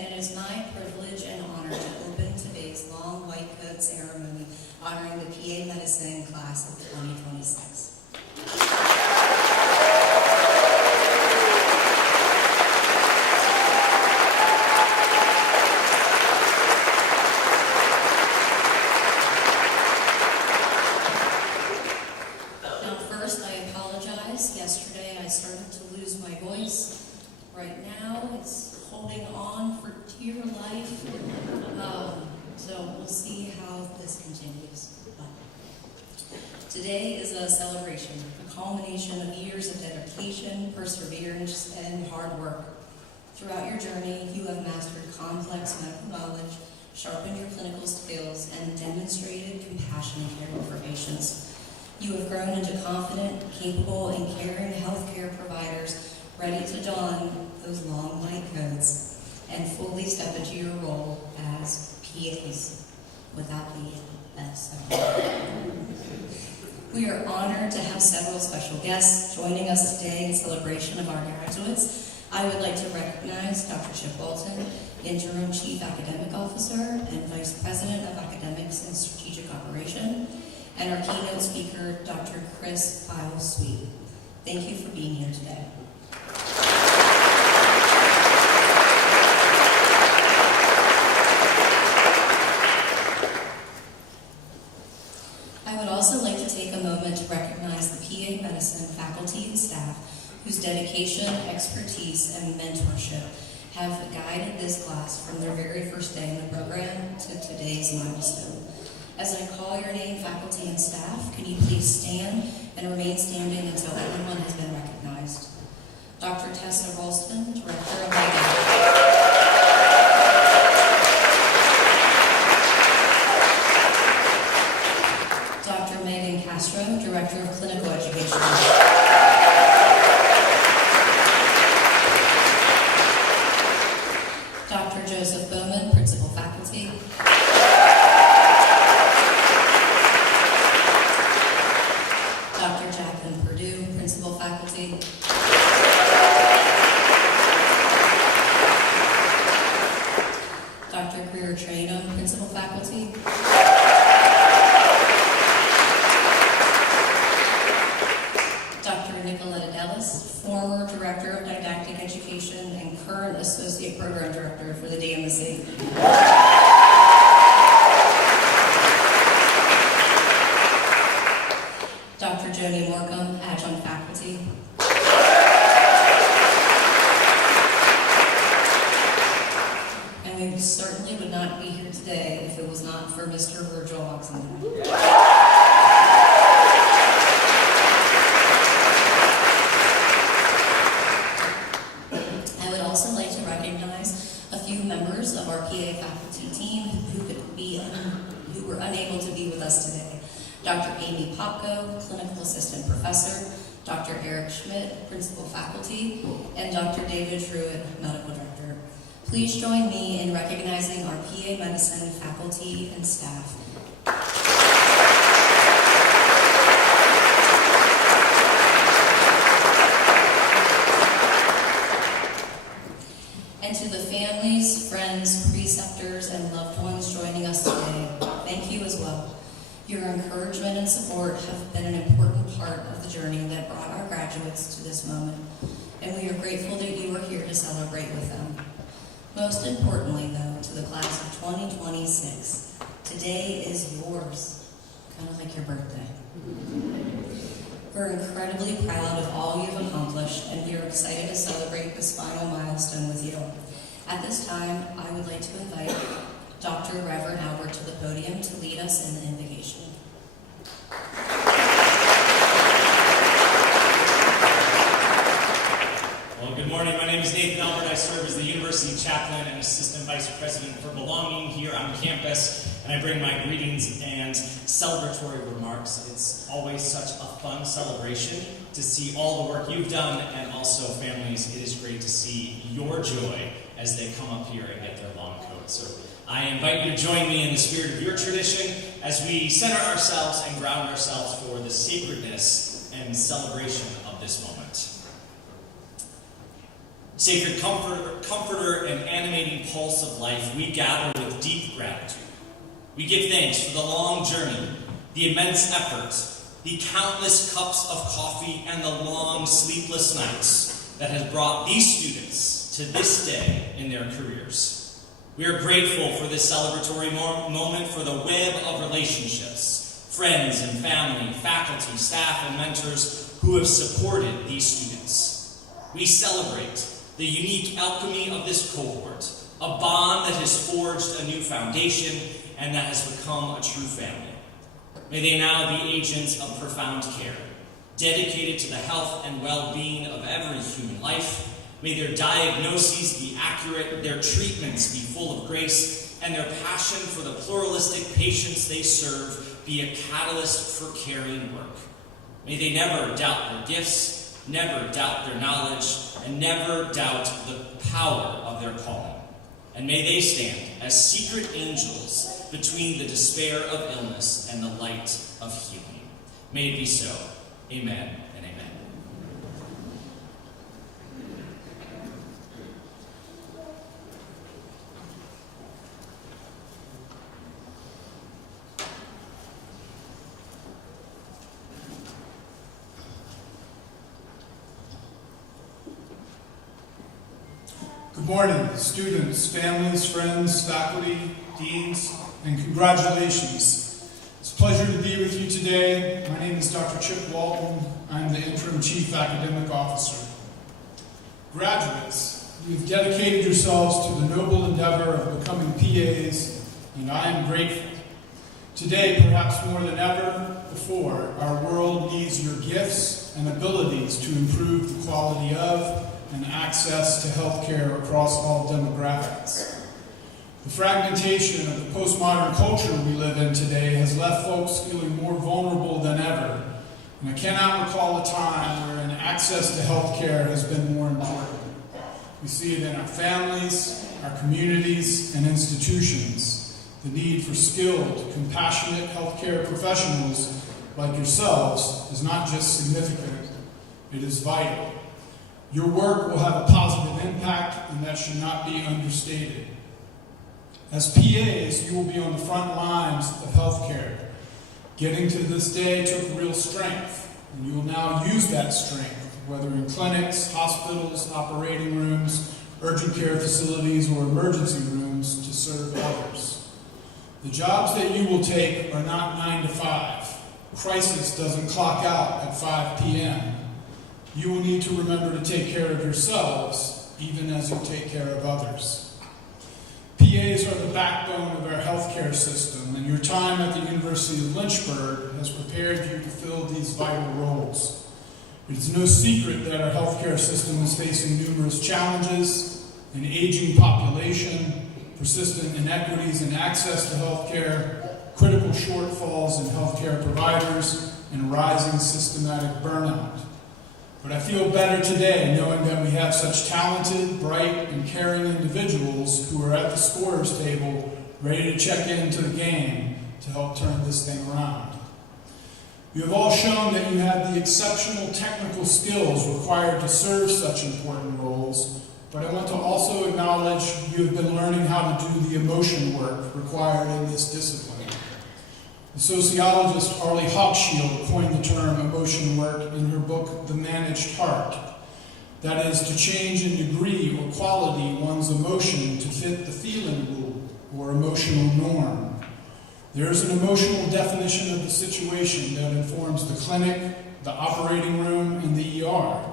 and it is my privilege and honor to open today's long white coat ceremony honoring the PA Medicine class of 2026. Now first, I apologize. Yesterday I started to lose my voice. Right now it's holding on for dear life. So we'll see how this continues. But today is a celebration, a culmination of years of dedication, perseverance, and hard work. Throughout your journey, you have mastered complex medical knowledge, sharpened your clinical skills, and demonstrated compassion and caring for patients. You have grown into confident, capable, and caring healthcare providers ready to don those long white coats and fully step into your role as PAs without the S. We are honored to have several special guests joining us today in celebration of our graduates. I would like to recognize Dr. Chip Walton, Interim Chief Academic Officer and Vice President of Academics and Strategic Operation, and our keynote speaker, Dr. Chris Pyle-Sweet. Thank you for being here today. I would also like to take a moment to recognize the PA Medicine faculty and staff whose dedication, expertise, and mentorship have guided this class from their very first day in the program to today's milestone. As I call your name, faculty and staff, can you please stand and remain standing until everyone has been recognized. Dr. Tessa Ralston, Director of Dr. Megan Castro, Director of Clinical Education. Dr. Joseph Bowman, Principal Faculty. Dr. Jacqueline Perdue, Principal Faculty. Dr. Greer Trainum, Principal Faculty. Dr. Nicoletta Ellis, former Director of Didactic Education and current Associate Program Director for the DMC. Dr. Joni Morcom, Adjunct Faculty. And we certainly would not be here today if it was not for Mr. Virgil Oxenberg. I would also like to recognize a few members of our PA faculty team who were unable to be with us today. Dr. Amy Popko, Clinical Assistant Professor, Dr. Eric Schmidt, Principal Faculty, and Dr. David Truitt, Medical Director. Please join me in recognizing our PA Medicine faculty and staff. And to the families, friends, preceptors, and loved ones joining us today, thank you as well. Your encouragement and support have been an important part of the journey that brought our graduates to this moment, and we are grateful that you are here to celebrate with them. Most importantly, though, to the class of 2026, today is yours, kind of like your birthday. We're incredibly proud of all you've accomplished, and we are excited to celebrate this final milestone with you. At this time, I would like to invite Dr. Reverend Albert to the podium to lead us in the invocation. Well, good morning. My name is Nathan Albert. I serve as the University Chaplain and Assistant Vice President for Belonging here on campus, and I bring my greetings and celebratory remarks. It's always such a fun celebration to see all the work you've done, and also, families, it is great to see your joy as they come up here and get their long coats. So I invite you to join me in the spirit of your tradition as we center ourselves and ground ourselves for the sacredness and celebration of this moment. Sacred comforter and animating pulse of life, we gather with deep gratitude. We give thanks for the long journey, the immense effort, the countless cups of coffee, and the long sleepless nights that has brought these students to this day in their careers. We are grateful for this celebratory moment, for the web of relationships, friends and family, faculty, staff, and mentors who have supported these students. We celebrate the unique alchemy of this cohort, a bond that has forged a new foundation and that has become a true family. May they now be agents of profound care, dedicated to the health and well-being of every human life. May their diagnoses be accurate, their treatments be full of grace, and their passion for the pluralistic patients they serve be a catalyst for caring work. May they never doubt their gifts, never doubt their knowledge, and never doubt the power of their calling. And may they stand as secret angels between the despair of illness and the light of healing. May it be so. Amen and amen. Good morning, students, families, friends, faculty, deans, and congratulations. It's a pleasure to be with you today. My name is Dr. Chip Walton. I'm the Interim Chief Academic Officer. Graduates, you've dedicated yourselves to the noble endeavor of becoming PAs, and I am grateful. Today, perhaps more than ever before, our world needs your gifts and abilities to improve the quality of and access to health care across all demographics. The fragmentation of the postmodern culture we live in today has left folks feeling more vulnerable than ever, and I cannot recall a time wherein access to health care has been more important. We see it in our families, our communities, and institutions. The need for skilled, compassionate healthcare professionals like yourselves is not just significant, it is vital. Your work will have a positive impact, and that should not be understated. As PAs, you will be on the front lines of healthcare. Getting to this day took real strength, and you will now use that strength, whether in clinics, hospitals, operating rooms, urgent care facilities, or emergency rooms, to serve others. The jobs that you will take are not 9 to 5. Crisis doesn't clock out at 5 p.m. You will need to remember to take care of yourselves, even as you take care of others. PAs are the backbone of our healthcare system, and your time at the University of Lynchburg has prepared you to fill these vital roles. It is no secret that our healthcare system is facing numerous challenges: an aging population, persistent inequities in access to healthcare, critical shortfalls in healthcare providers, and rising systematic burnout. But I feel better today knowing that we have such talented, bright, and caring individuals who are at the scorer's table ready to check into the game to help turn this thing around. You have all shown that you have the exceptional technical skills required to serve such important roles, but I want to also acknowledge you have been learning how to do the emotion work required in this discipline. The sociologist Arlie Hochschild coined the term emotion work in her book, The Managed Heart. That is, to change in degree or quality one's emotion to fit the feeling rule or emotional norm. There is an emotional definition of the situation that informs the clinic, the operating room, and the ER.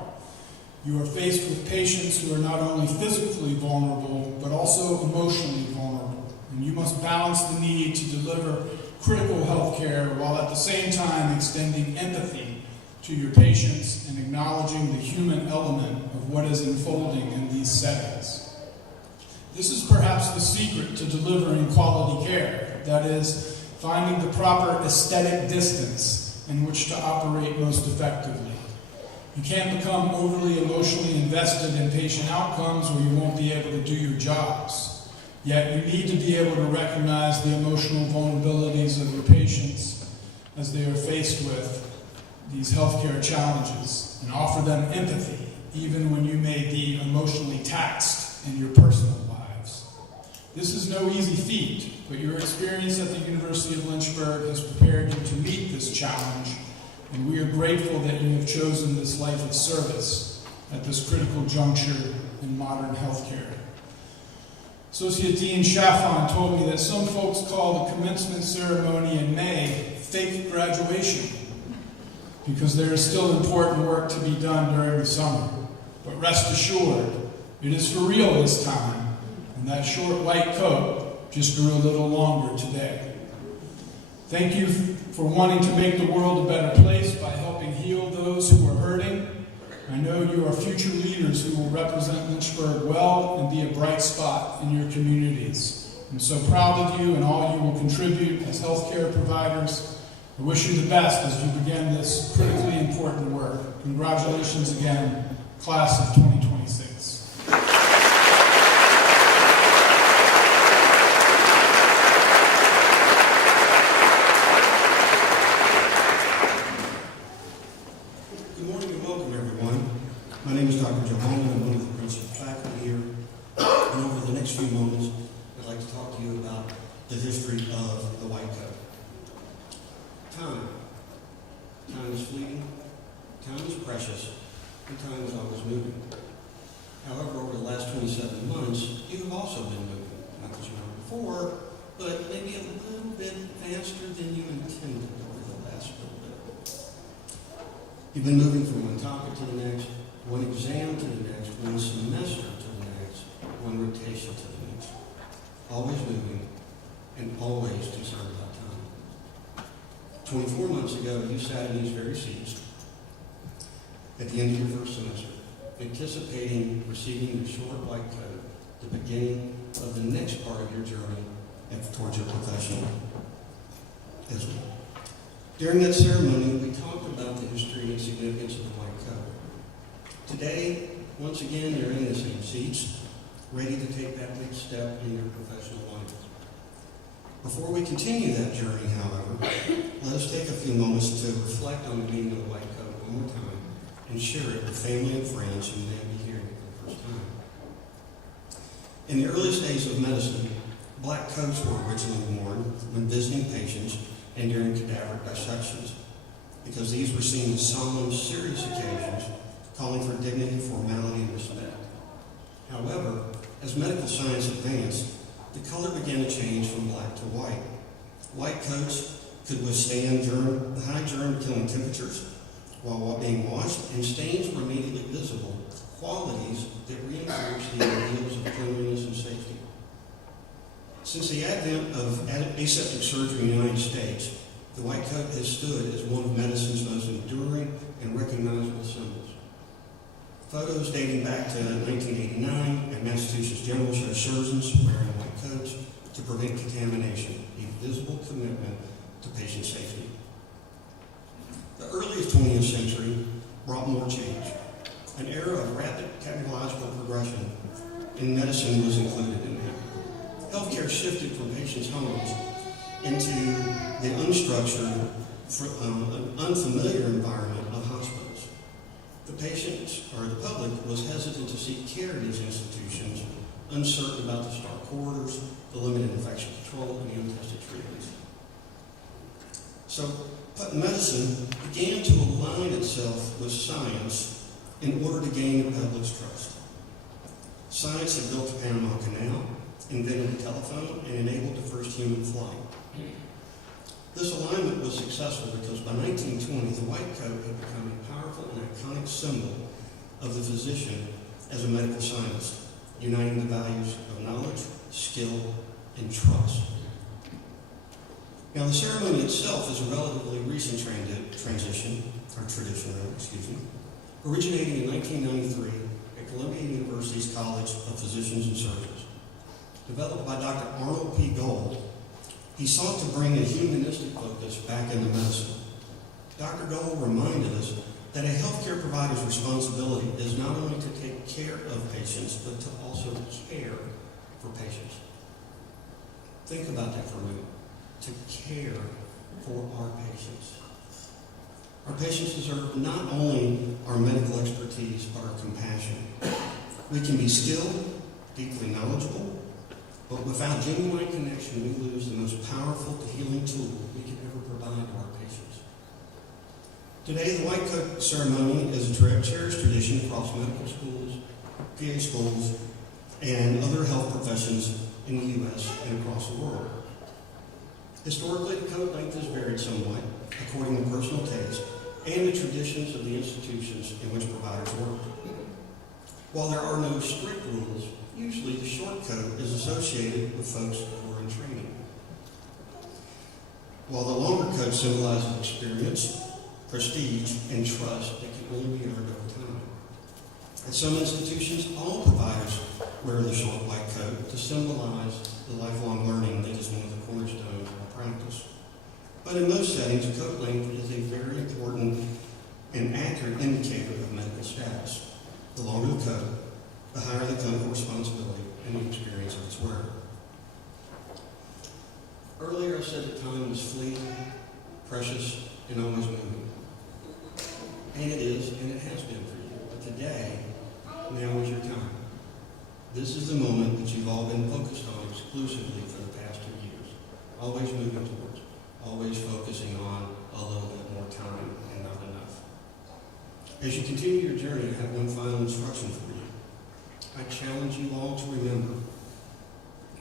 You are faced with patients who are not only physically vulnerable, but also emotionally vulnerable, and you must balance the need to deliver critical health care while at the same time extending empathy to your patients and acknowledging the human element of what is unfolding in these settings. This is perhaps the secret to delivering quality care, that is, finding the proper aesthetic distance in which to operate most effectively. You can't become overly emotionally invested in patient outcomes or you won't be able to do your jobs. Yet you need to be able to recognize the emotional vulnerabilities of your patients as they are faced with these healthcare challenges and offer them empathy, even when you may be emotionally taxed in your personal lives. This is no easy feat, but your experience at the University of Lynchburg has prepared you to meet this challenge, and we are grateful that you have chosen this life of service at this critical juncture in modern healthcare. Associate Dean Chaffon told me that some folks call the commencement ceremony in May fake graduation because there is still important work to be done during the summer. But rest assured, it is for real this time, and that short white coat just grew a little longer today. Thank you for wanting to make the world a better place by helping heal those who are hurting. I know you are future leaders who will represent Lynchburg well and be a bright spot in your communities. I'm so proud of you and all you will contribute as healthcare providers. I wish you the best as you begin this critically important work. Congratulations again, class of 2026. Good morning and welcome, everyone. My name is Dr. Joe Holman. I'm one of the principal faculty here. And over the next few moments, I'd like to talk to you about the history of the white coat. Time. Time is fleeting, time is precious, and time is always moving. However, over the last 27 months, you have also been moving. Not that you were before, but maybe a little bit faster than you intended over the last little bit. You've been moving from one topic to the next, one exam to the next, one semester to the next, one rotation to the next. Always moving, and always concerned about time. 24 months ago, you sat in these very seats at the end of your first semester, anticipating receiving your short white coat, the beginning of the next part of your journey towards your profession as well. During that ceremony, we talked about the history and significance of the white coat. Today, once again, you're in the same seats, ready to take that next step in your professional life. Before we continue that journey, however, let us take a few moments to reflect on the meaning of the white coat one more time and share it with family and friends who may be hearing it for the first time. In the earliest days of medicine, black coats were originally worn when visiting patients and during cadaver dissections, because these were seen as solemn, serious occasions calling for dignity, formality, and respect. However, as medical science advanced, the color began to change from black to white. White coats could withstand high germ-killing temperatures while being washed, and stains were immediately visible, qualities that reinforced the ideals of cleanliness and safety. Since the advent of aseptic surgery in the United States, the white coat has stood as one of medicine's most enduring and recognizable symbols. Photos dating back to 1989 at Massachusetts General show surgeons wearing white coats to prevent contamination, a visible commitment to patient safety. The earliest 20th century brought more change. An era of rapid technological progression in medicine was included in that. Healthcare shifted from patients' homes into the unstructured, unfamiliar environment of hospitals. The patients, or the public, was hesitant to seek care in these institutions, uncertain about the stark corridors, the limited infection control, and the untested treatments. So, medicine began to align itself with science in order to gain the public's trust. Science had built the Panama Canal, invented the telephone, and enabled the first human flight. This alignment was successful because by 1920, the white coat had become a powerful and iconic symbol of the physician as a medical scientist, uniting the values of knowledge, skill, and trust. Now, the ceremony itself is a relatively recent tradition, originating in 1993 at Columbia University's College of Physicians and Surgeons. Developed by Dr. Arnold P. Gold, he sought to bring a humanistic focus back into medicine. Dr. Gold reminded us that a healthcare provider's responsibility is not only to take care of patients, but to also care for patients. Think about that for a minute. To care for our patients. Our patients deserve not only our medical expertise, but our compassion. We can be skilled, deeply knowledgeable, but without genuine connection, we lose the most powerful healing tool we can ever provide to our patients. Today, the white coat ceremony is a cherished tradition across medical schools, PA schools, and other health professions in the U.S. and across the world. Historically, the coat length has varied somewhat according to personal taste and the traditions of the institutions in which providers work. While there are no strict rules, usually the short coat is associated with folks who are in training, while the longer coat symbolizes experience, prestige, and trust that can only be earned over time. At some institutions, all providers wear the short white coat to symbolize the lifelong learning that is one of the cornerstones of our practice. But in most settings, coat length is a very important and accurate indicator of medical status. The longer the coat, the higher the clinical responsibility and the experience of its wearer. Earlier I said that time is fleeting, precious, and always moving. And it is, and it has been for you. But today, now is your time. This is the moment that you've all been focused on exclusively for the past 2 years. Always moving towards, always focusing on a little bit more time and not enough. As you continue your journey, I have one final instruction for you. I challenge you all to remember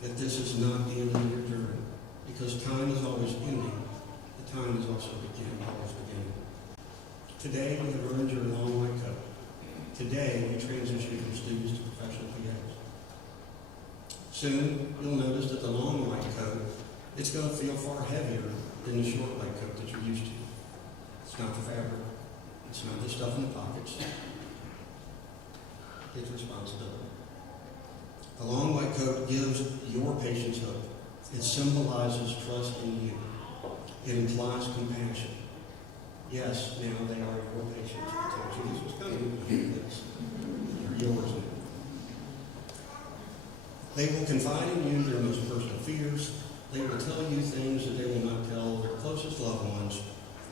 that this is not the end of your journey, because time is always ending. The time is also always beginning. Today, you have earned your long white coat. Today, we transition from students to professional PAs. Soon, you'll notice that the long white coat, it's going to feel far heavier than the short white coat that you're used to. It's not the fabric. It's not the stuff in the pockets. It's responsibility. The long white coat gives your patients hope. It symbolizes trust in you. It implies compassion. Yes, now they are your patients. I told you this was coming. They're yours now. They will confide in you their most personal fears. They will tell you things that they will not tell their closest loved ones.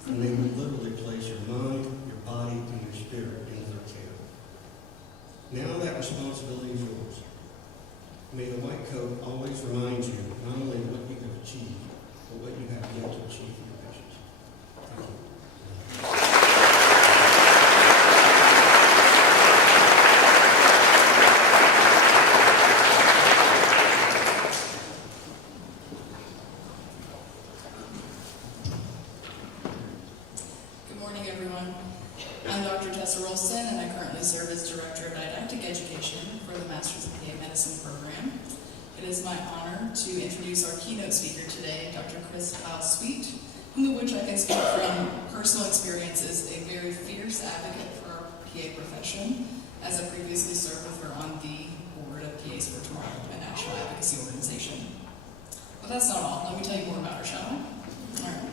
And they will literally place your mind, your body, and your spirit into their care. Now that responsibility is yours. May the white coat always remind you not only of what you have achieved, but what you have yet to achieve for your patients. Thank you. Good morning, everyone. I'm Dr. Tessa Rolston, and I currently serve as Director of Didactic Education for the Masters of PA Medicine program. It is my honor to introduce our keynote speaker today, Dr. Chris Sweet, whom of which I can speak from personal experience is a very fierce advocate for our PA profession, as I previously served with her on the board of PAs for Tomorrow, a national advocacy organization. But that's not all. Let me tell you more about her, shall I? All right.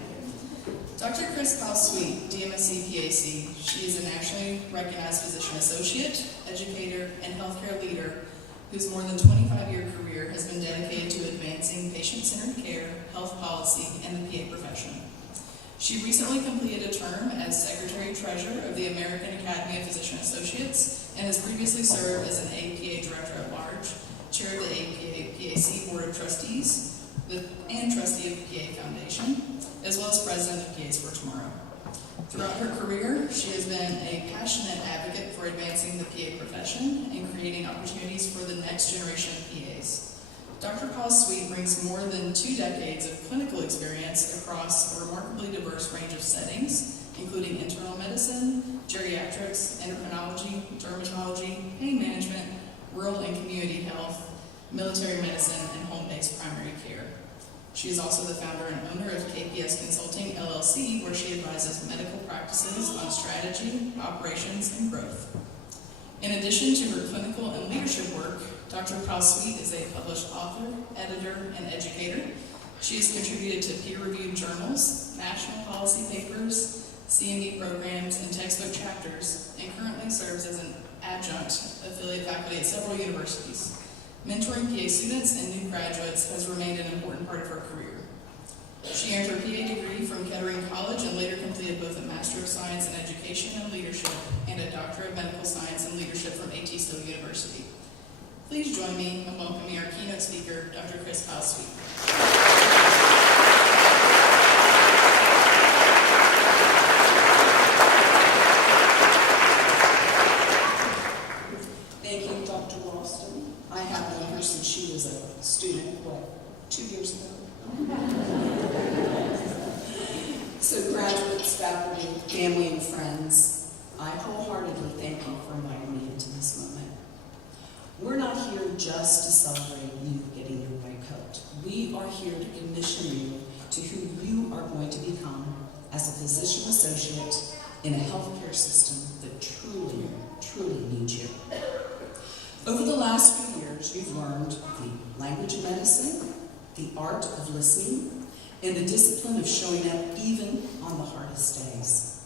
Dr. Chris Sweet, DMSc PAC. She is a nationally recognized physician associate, educator, and healthcare leader whose more than 25-year career has been dedicated to advancing patient-centered care, health policy, and the PA profession. She recently completed a term as Secretary-Treasurer of the American Academy of Physician Associates and has previously served as an APA Director at Large, Chair of the APA PAC Board of Trustees, and Trustee of the PA Foundation, as well as President of PAs for Tomorrow. Throughout her career, she has been a passionate advocate for advancing the PA profession and creating opportunities for the next generation of PAs. Dr. Sweet brings more than 2 decades of clinical experience across a remarkably diverse range of settings, including internal medicine, geriatrics, endocrinology, dermatology, pain management, rural and community health, military medicine, and home-based primary care. She is also the founder and owner of KPS Consulting, LLC, where she advises medical practices on strategy, operations, and growth. In addition to her clinical and leadership work, Dr. Sweet is a published author, editor, and educator. She has contributed to peer-reviewed journals, national policy papers, CME programs, and textbook chapters, and currently serves as an adjunct affiliate faculty at several universities. Mentoring PA students and new graduates has remained an important part of her career. She earned her PA degree from Kettering College and later completed both a Master of Science in Education and Leadership and a Doctor of Medical Science and Leadership from A.T. Still University. Please join me in welcoming our keynote speaker, Dr. Chris Palsby. Thank you, Dr. Ralston. I have known her since she was a student, 2 years ago? So graduates, faculty, family, and friends, I wholeheartedly thank you for inviting me into this moment. We're not here just to celebrate you getting your white coat. We are here to commission you to who you are going to become as a physician associate in a healthcare system that truly, truly needs you. Over the last few years, you've learned the language of medicine, the art of listening, and the discipline of showing up even on the hardest days.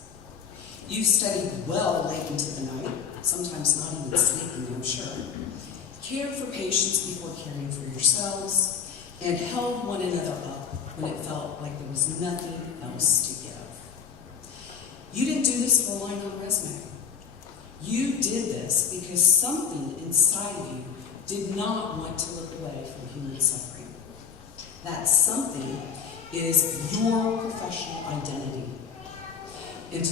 You've studied well late into the night, sometimes not even sleeping, I'm sure, cared for patients before caring for yourselves, and held one another up when it felt like there was nothing else to give. You didn't do this for a line on a resume. You did this because something inside of you did not want to look away from human suffering. That something is your professional identity. And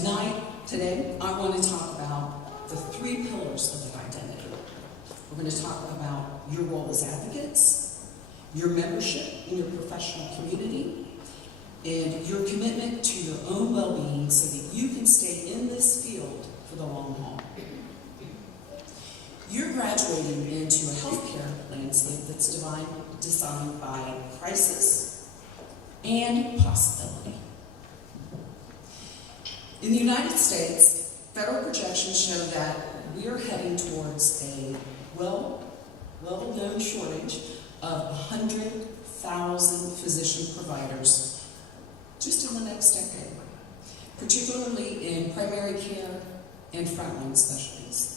today, I want to talk about the 3 pillars of that identity. We're going to talk about your role as advocates, your membership in your professional community, and your commitment to your own well-being so that you can stay in this field for the long haul. You're graduating into a healthcare landscape that's designed by crisis and possibility. In the United States, federal projections show that we are heading towards a well-known shortage of 100,000 physician providers just in the next decade, particularly in primary care and frontline specialties.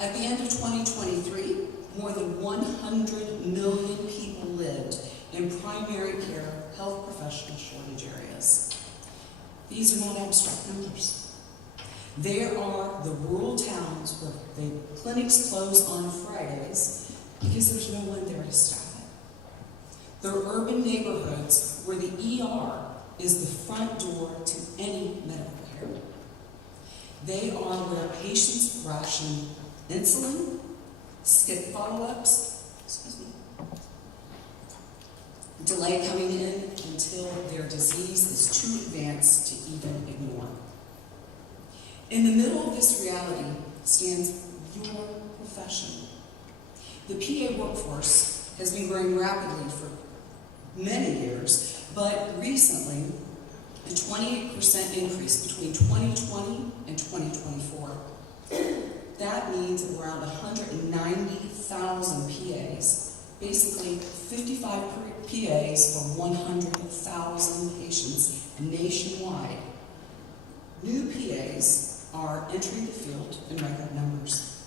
At the end of 2023, more than 100 million people lived in primary care health professional shortage areas. These are not abstract numbers. There are the rural towns where the clinics close on Fridays because there's no one there to staff it. There are urban neighborhoods where the ER is the front door to any medical care. They are where patients ration insulin, skip follow-ups, delay coming in until their disease is too advanced to even ignore. In the middle of this reality stands your profession. The PA workforce has been growing rapidly for many years, but recently, a 28% increase between 2020 and 2024. That means around 190,000 PAs, basically 55 PAs for 100,000 patients nationwide. New PAs are entering the field in record numbers.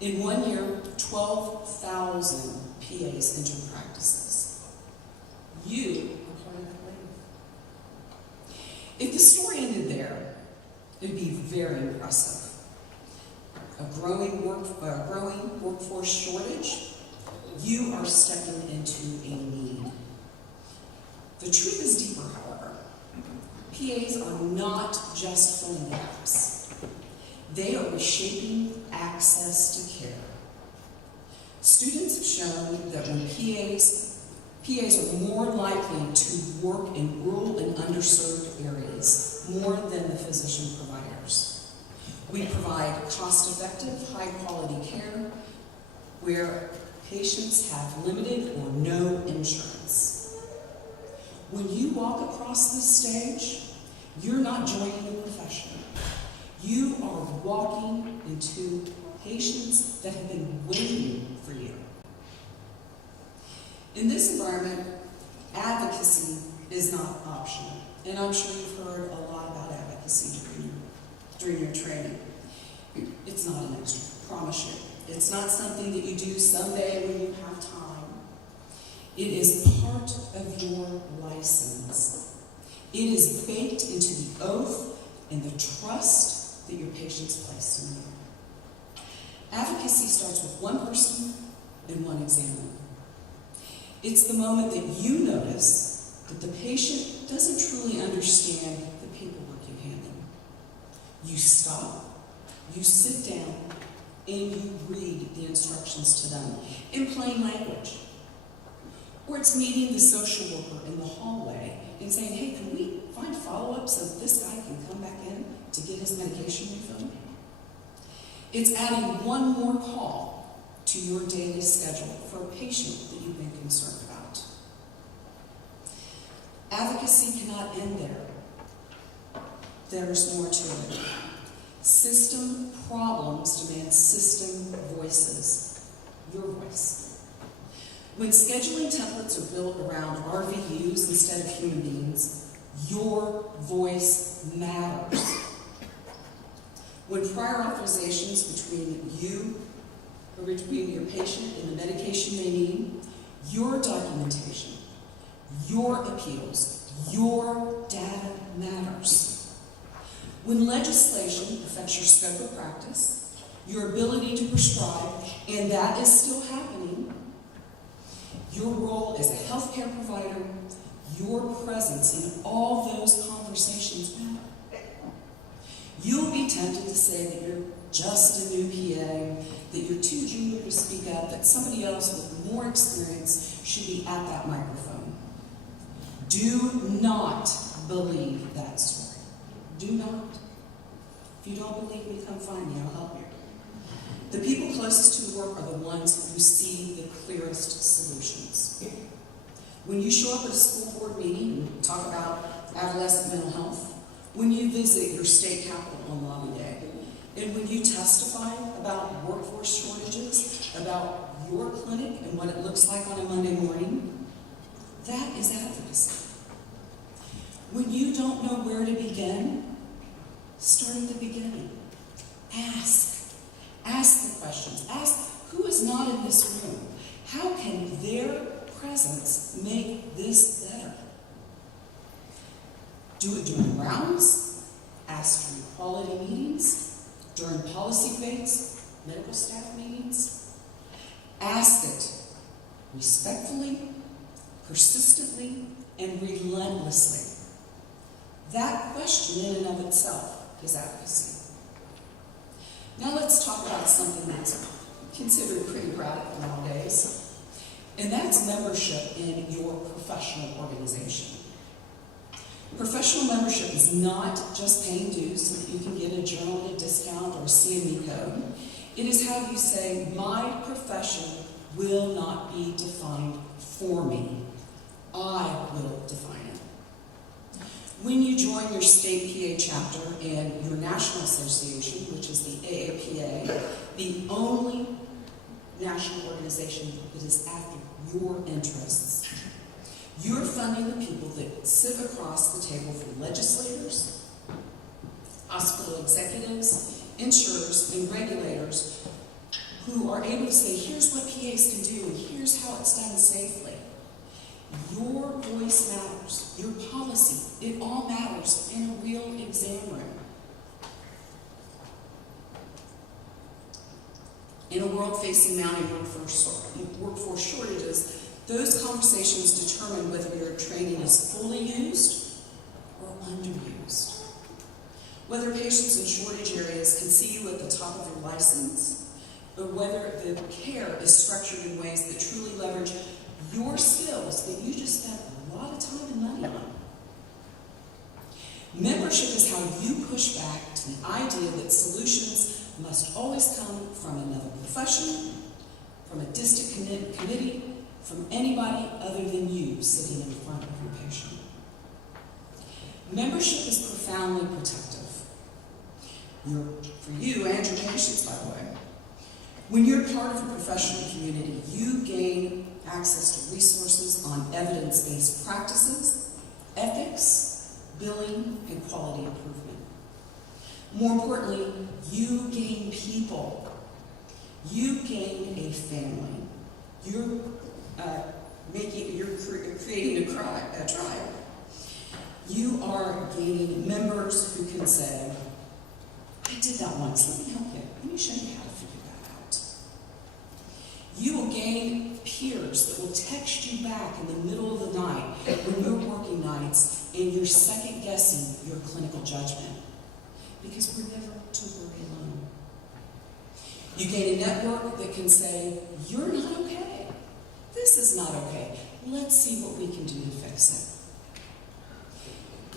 In 1 year, 12,000 PAs entered practices. You are part of that wave. If the story ended there, it would be very impressive. A growing workforce shortage, you are stepping into a need. The truth is deeper, however. PAs are not just filling gaps. They are reshaping access to care. Students have shown that when PAs are more likely to work in rural and underserved areas more than the physician providers. We provide cost-effective, high-quality care where patients have limited or no insurance. When you walk across this stage, you're not joining the profession. You are walking into patients that have been waiting for you. In this environment, advocacy is not optional. And I'm sure you've heard a lot about advocacy during your training. It's not an extra, I promise you. It's not something that you do someday when you have time. It is part of your license. It is baked into the oath and the trust that your patients place in you. Advocacy starts with one person and one examiner. It's the moment that you notice that the patient doesn't truly understand the paperwork you hand them. You stop, you sit down, and you read the instructions to them in plain language. Or it's meeting the social worker in the hallway and saying, hey, can we find follow-up so this guy can come back in to get his medication refilled? It's adding one more call to your daily schedule for a patient that you've been concerned about. Advocacy cannot end there. There's more to it. System problems demand system voices. Your voice. When scheduling templates are built around RVUs instead of human beings, your voice matters. When prior authorizations between you, or between your patient and the medication they need, your documentation, your appeals, your data matters. When legislation affects your scope of practice, your ability to prescribe, and that is still happening, your role as a healthcare provider, your presence in all those conversations matter. You'll be tempted to say that you're just a new PA, that you're too junior to speak up, that somebody else with more experience should be at that microphone. Do not believe that story. Do not. If you don't believe me, come find me, I'll help you. The people closest to the work are the ones who see the clearest solutions. When you show up at a school board meeting and talk about adolescent mental health, when you visit your state capitol on Lobby Day, and when you testify about workforce shortages, about your clinic and what it looks like on a Monday morning, that is advocacy. When you don't know where to begin, start at the beginning. Ask. Ask the questions. Ask who is not in this room. How can their presence make this better? Do it during rounds. Ask during quality meetings. During policy debates, medical staff meetings. Ask it respectfully, persistently, and relentlessly. That question in and of itself is advocacy. Now let's talk about something that's considered pretty radical nowadays, and that's membership in your professional organization. Professional membership is not just paying dues so that you can get a journal at a discount or a CME code. It is how you say, my profession will not be defined for me. I will define it. When you join your state PA chapter and your national association, which is the AAPA, the only national organization that is after your interests, you're funding the people that sit across the table from legislators, hospital executives, insurers, and regulators who are able to say, here's what PAs can do, and here's how it's done safely. Your voice matters. Your policy, it all matters in a real exam room. In a world facing mounting workforce shortages, those conversations determine whether your training is fully used or underused. Whether patients in shortage areas can see you at the top of your license, or whether the care is structured in ways that truly leverage your skills that you just spent a lot of time and money on. Membership is how you push back to the idea that solutions must always come from another profession, from a distant committee, from anybody other than you sitting in front of your patient. Membership is profoundly protective. For you and your patients, by the way. When you're part of a professional community, you gain access to resources on evidence-based practices, ethics, billing, and quality improvement. More importantly, you gain people. You gain a family. creating a tribe. You are gaining members who can say, I did that once, let me help you. Let me show you how to figure that out. You will gain peers that will text you back in the middle of the night when you're working nights and you're second guessing your clinical judgment. Because we're never to worry alone. You gain a network that can say, you're not okay. This is not okay. Let's see what we can do to fix it.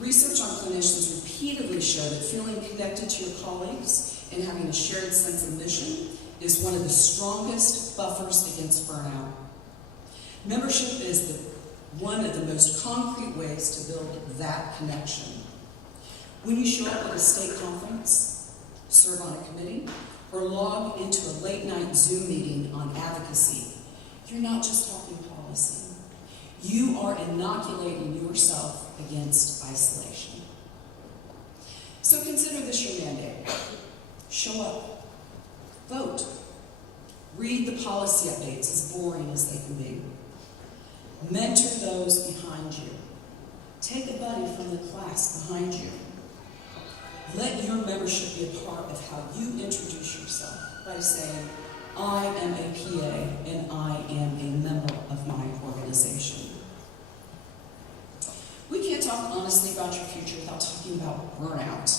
Research on clinicians repeatedly show that feeling connected to your colleagues and having a shared sense of mission is one of the strongest buffers against burnout. Membership is one of the most concrete ways to build that connection. When you show up at a state conference, serve on a committee, or log into a late-night Zoom meeting on advocacy, you're not just talking policy. You are inoculating yourself against isolation. So consider this your mandate. Show up. Vote. Read the policy updates, as boring as they can be. Mentor those behind you. Take a buddy from the class behind you. Let your membership be a part of how you introduce yourself by saying, I am a PA and I am a member of my organization. We can't talk honestly about your future without talking about burnout.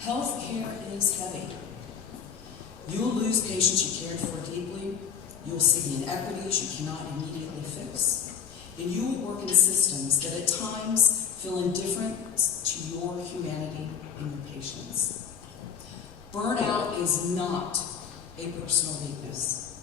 Healthcare is heavy. You'll lose patients you cared for deeply. You'll see inequities you cannot immediately fix. And you will work in systems that at times feel indifferent to your humanity and your patients. Burnout is not a personal weakness.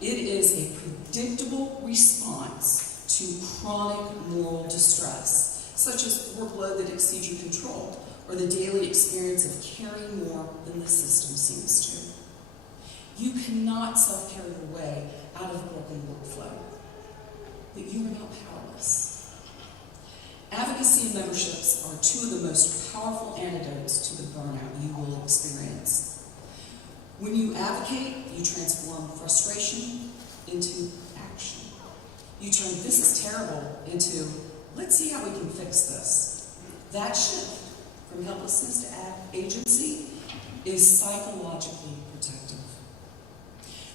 It is a predictable response to chronic moral distress, such as workload that exceeds your control, or the daily experience of carrying more than the system seems to. You cannot self-carry your way out of a broken workflow, but you are not powerless. Advocacy and memberships are two of the most powerful antidotes to the burnout you will experience. When you advocate, you transform frustration into action. You turn this is terrible into let's see how we can fix this. That shift from helplessness to agency is psychologically protective.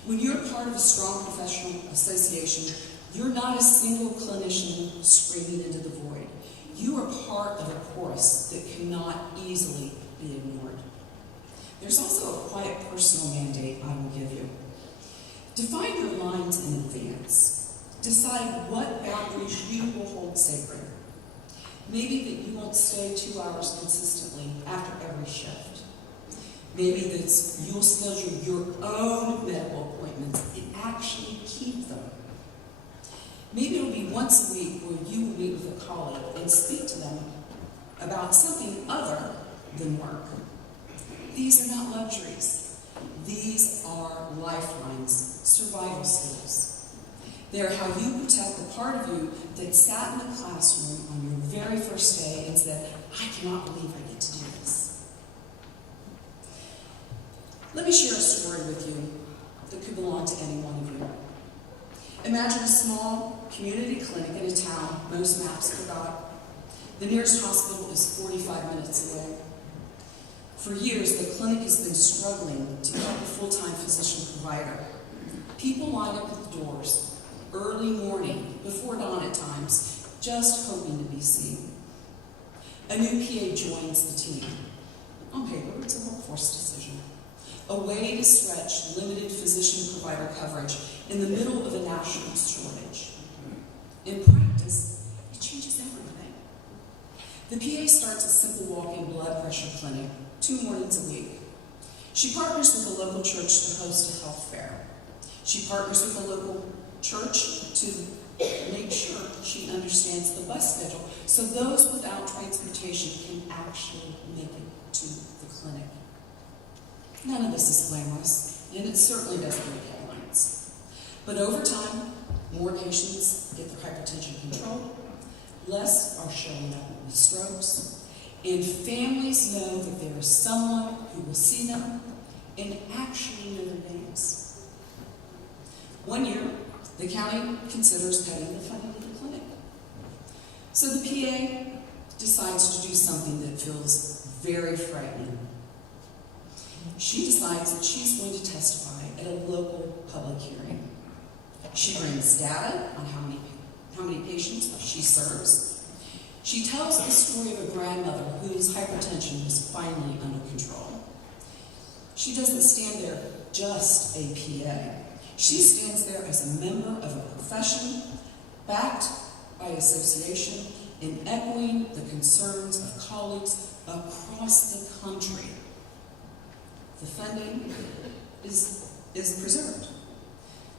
When you're part of a strong professional association, you're not a single clinician screaming into the void. You are part of a chorus that cannot easily be ignored. There's also a quiet personal mandate I will give you. Define your lines in advance. Decide what boundaries you will hold sacred. Maybe that you won't stay 2 hours consistently after every shift. Maybe that you'll schedule your own medical appointments and actually keep them. Maybe it'll be once a week where you will meet with a colleague and speak to them about something other than work. These are not luxuries. These are lifelines, survival skills. They are how you protect the part of you that sat in the classroom on your very first day and said, I cannot believe I get to do this. Let me share a story with you that could belong to any one of you. Imagine a small community clinic in a town most maps forgot. The nearest hospital is 45 minutes away. For years, the clinic has been struggling to keep a full-time physician provider. People line up at the doors, early morning, before dawn at times, just hoping to be seen. A new PA joins the team. On paper, it's a workforce decision. A way to stretch limited physician-provider coverage in the middle of a national shortage. In practice, it changes everything. The PA starts a simple walk-in blood pressure clinic 2 mornings a week. She partners with a local church to host a health fair. She partners with a local church to make sure she understands the bus schedule so those without transportation can actually make it to the clinic. None of this is glamorous, and it certainly doesn't make headlines. But over time, more patients get their hypertension controlled, less are showing up with strokes, and families know that there is someone who will see them and actually know their names. One year, The county considers cutting the funding of the clinic. So the PA decides to do something that feels very frightening. She decides that she's going to testify at a local public hearing. She brings data on how many patients she serves. She tells the story of a grandmother whose hypertension was finally under control. She doesn't stand there just a PA. She stands there as a member of a profession backed by association in echoing the concerns of colleagues across the country. The funding is preserved.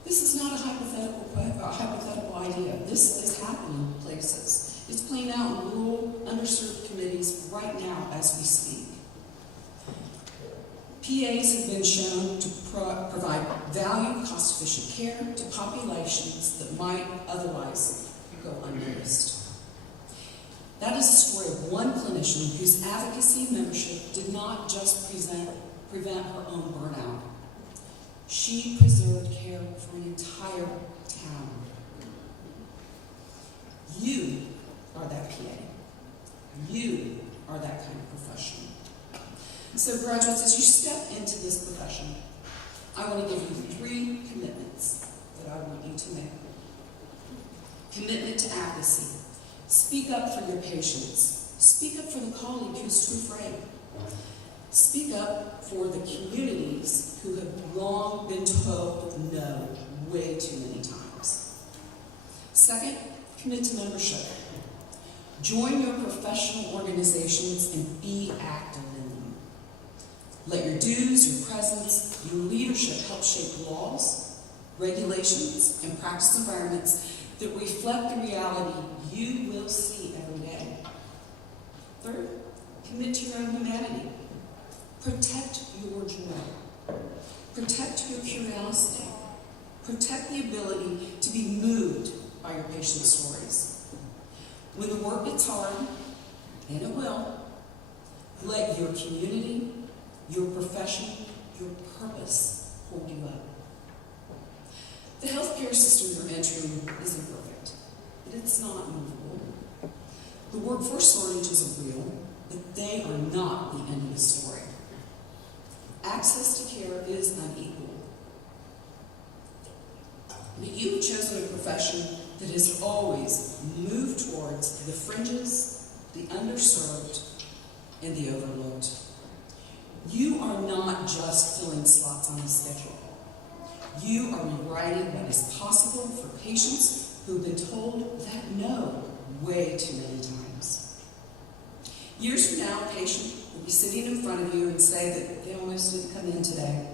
This is not a hypothetical idea. This is happening places. It's playing out in rural, underserved communities right now as we speak. PAs have been shown to provide valued, cost-efficient care to populations that might otherwise go unnoticed. That is the story of one clinician whose advocacy and membership did not just prevent her own burnout. She preserved care for an entire town. You are that PA. You are that kind of professional. So graduates, as you step into this profession, I want to give you 3 commitments that I want you to make. Commitment to advocacy. Speak up for your patients. Speak up for the colleague who's too afraid. Speak up for the communities who have long been told no way too many times. Second, commit to membership. Join your professional organizations and be active in them. Let your dues, your presence, your leadership help shape laws, regulations, and practice environments that reflect the reality you will see every day. Third, commit to your own humanity. Protect your joy. Protect your curiosity. Protect the ability to be moved by your patient stories. When the work gets hard, and it will, let your community, your profession, your purpose hold you up. The healthcare system you're entering isn't perfect, but it's not movable. The workforce shortages are real, but they are not the end of the story. Access to care is unequal. But you've chosen a profession that has always moved towards the fringes, the underserved, and the overlooked. You are not just filling slots on a schedule. You are rewriting what is possible for patients who've been told that no way too many times. Years from now, a patient will be sitting in front of you and say that they almost didn't come in today.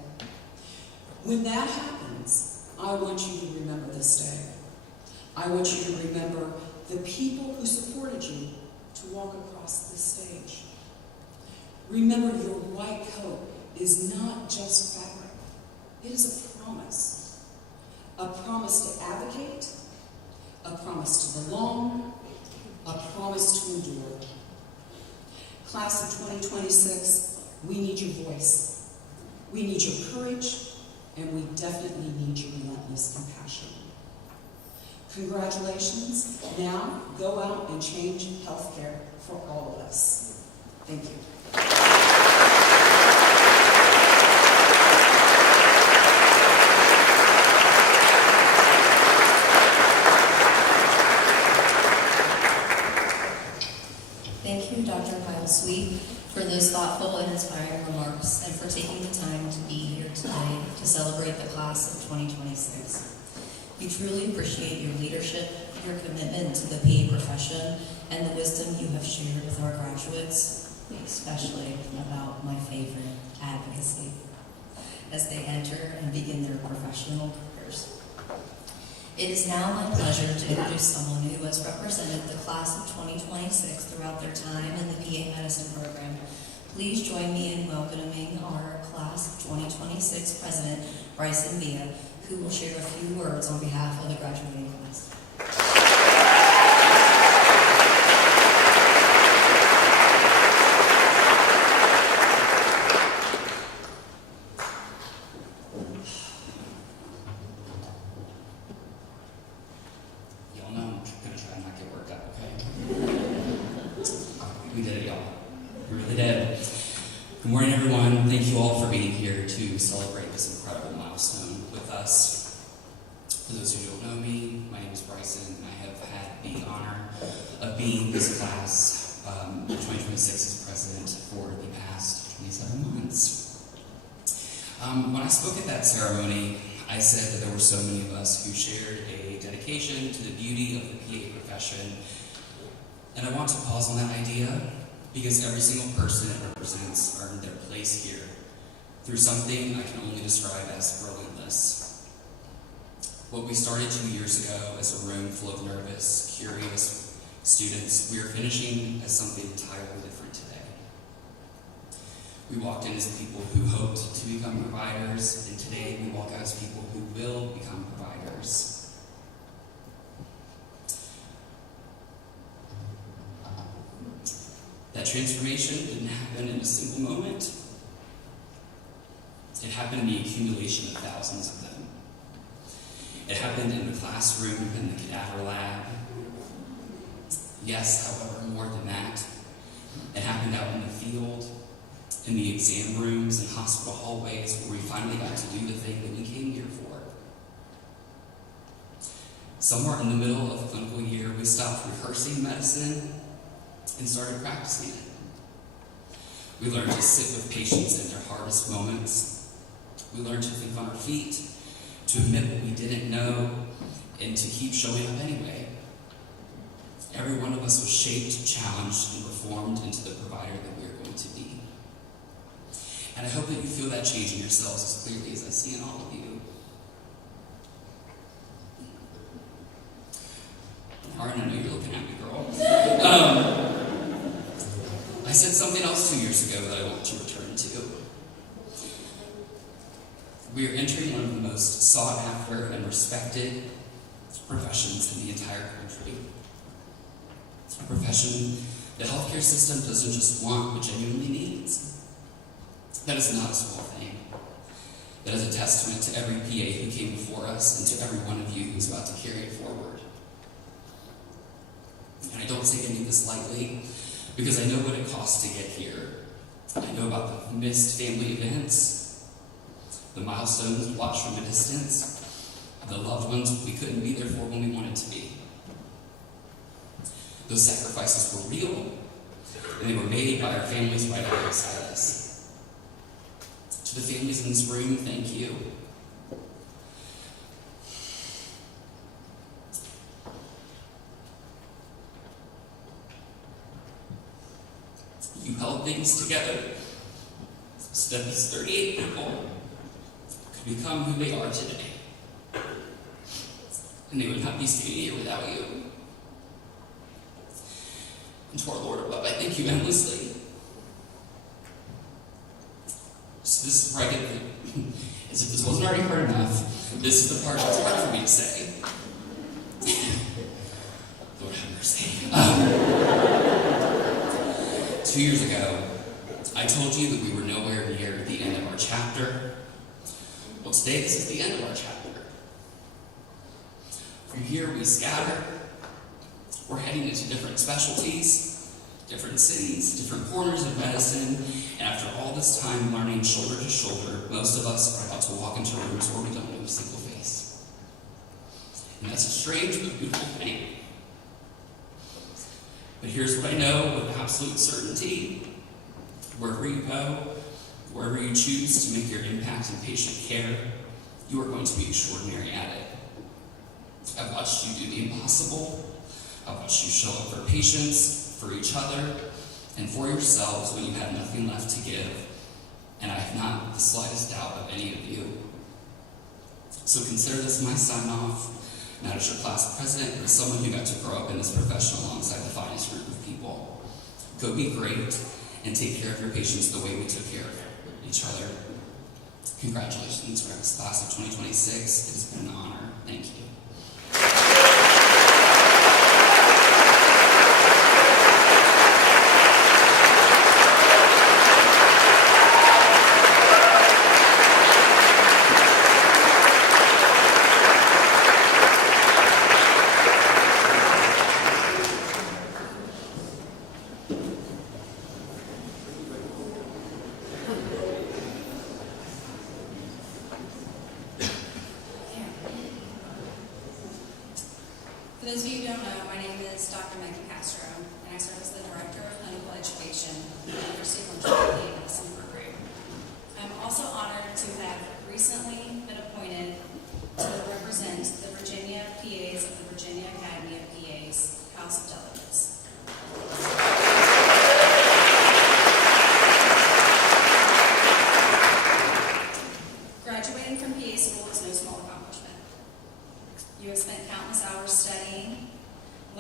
When that happens, I want you to remember this day. I want you to remember the people who supported you to walk across this stage. Remember, your white coat is not just fabric. It is a promise. A promise to advocate, a promise to belong, a promise to endure. Class of 2026, we need your voice. We need your courage, and we definitely need your relentless compassion. Congratulations. Now, go out and change healthcare for all of us. Thank you. Thank you, Dr. Sweet, for those thoughtful and inspiring remarks and for taking the time to be here today to celebrate the class of 2026. We truly appreciate your leadership, your commitment to the PA profession, and the wisdom you have shared with our graduates, especially about my favorite, advocacy, as they enter and begin their professional careers. It is now my pleasure to introduce someone who has represented the class of 2026 throughout their time in the PA Medicine program. Please join me in welcoming our class of 2026 President, Bryson Villa, who will share a few words on behalf of the graduating class. to celebrate this incredible milestone with us. For those who don't know me, my name is Bryson, and I have had the honor of being this class, 2026's president for the past 27 months. When I spoke at that ceremony, I said that there were so many of us who shared a dedication to the beauty of the PA profession. And I want to pause on that idea because every single person it represents earned their place here through something I can only describe as relentless. What we started 2 years ago as a room full of nervous, curious students, we are finishing as something entirely different today. We walked in as people who hoped to become providers, and today we walk out as people who will become providers. That transformation didn't happen in a single moment. It happened in the accumulation of thousands of them. It happened in the classroom, in the cadaver lab. Yes, however, more than that. It happened out in the field, in the exam rooms and hospital hallways where we finally got to do the thing that we came here for. Somewhere in the middle of the clinical year, we stopped rehearsing medicine and started practicing it. We learned to sit with patients in their hardest moments. We learned to think on our feet, to admit what we didn't know, and to keep showing up anyway. Every one of us was shaped, challenged, and reformed into the provider that we are going to be. And I hope that you feel that change in yourselves as clearly as I see in all of you. Aaron, I know you're looking at me, girl. I said something else 2 years ago that I want to return to. We are entering one of the most sought after and respected professions in the entire country. A profession the healthcare system doesn't just want, but genuinely needs. That is not a small thing. That is a testament to every PA who came before us and to every one of you who's about to carry it forward. And I don't say any of this lightly, because I know what it costs to get here. I know about the missed family events, the milestones watched from a distance, the loved ones we couldn't be there for when we wanted to be. Those sacrifices were real, and they were made by our families right alongside us. To the families in this room, thank you. You held things together so that these 38 people could become who they are today. And they would not be standing here without you. And to our Lord above, I thank you endlessly. So this is where I get as if this wasn't already hard enough, this is the part that's hard for me to say. Lord have mercy. 2 years ago, I told you that we were nowhere near the end of our chapter. Well, today this is the end of our chapter. From here we scatter. We're heading into different specialties, different cities, different corners of medicine, and after all this time learning shoulder to shoulder, most of us are about to walk into rooms where we don't know a single face. And that's a strange but beautiful thing. But here's what I know with absolute certainty. Wherever you go, wherever you choose to make your impact in patient care, you are going to be extraordinary at it. I've watched you do the impossible. I've watched you show up for patients, for each other, and for yourselves when you had nothing left to give. And I have not the slightest doubt of any of you. So consider this my sign-off, not as your class president, but as someone who got to grow up in this profession alongside the finest group of people. Go be great and take care of your patients the way we took care of each other. Congratulations, we're in this class of 2026. It has been an honor. Thank you.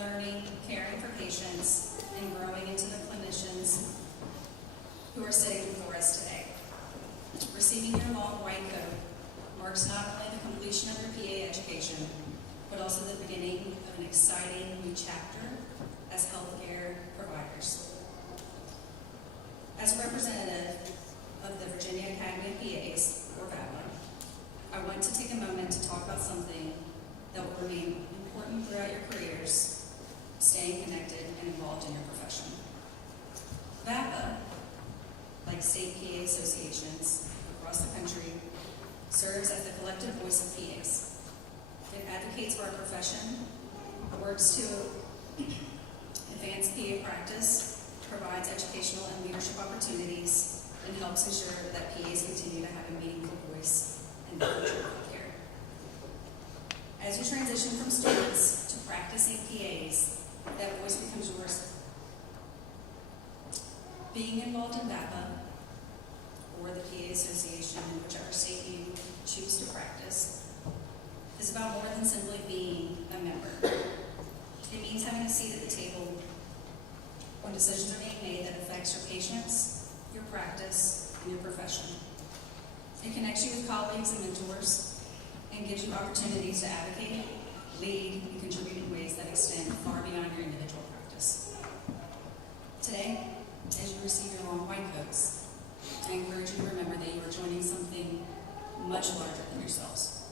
learning, caring for patients, and growing into the clinicians who are sitting before us today. Receiving your long white coat marks not only the completion of your PA education, but also the beginning of an exciting new chapter as healthcare providers. As a representative of the Virginia Academy of PAs, or VAPA, I want to take a moment to talk about something that will remain important throughout your careers, staying connected and involved in your profession. VAPA, like state PA associations across the country, serves as the collective voice of PAs. It advocates for our profession, works to advance PA practice, provides educational and leadership opportunities, and helps ensure that PAs continue to have a meaningful voice in the future of healthcare. As you transition from students to practicing PAs, that voice becomes yours. Being involved in VAPA, or the PA Association, in whichever state you choose to practice, is about more than simply being a member. It means having a seat at the table when decisions are being made that affects your patients, your practice, and your profession. It connects you with colleagues and mentors and gives you opportunities to advocate, lead, and contribute in ways that extend far beyond your individual practice. Today, as you receive your long white coats, I encourage you to remember that you are joining something much larger than yourselves.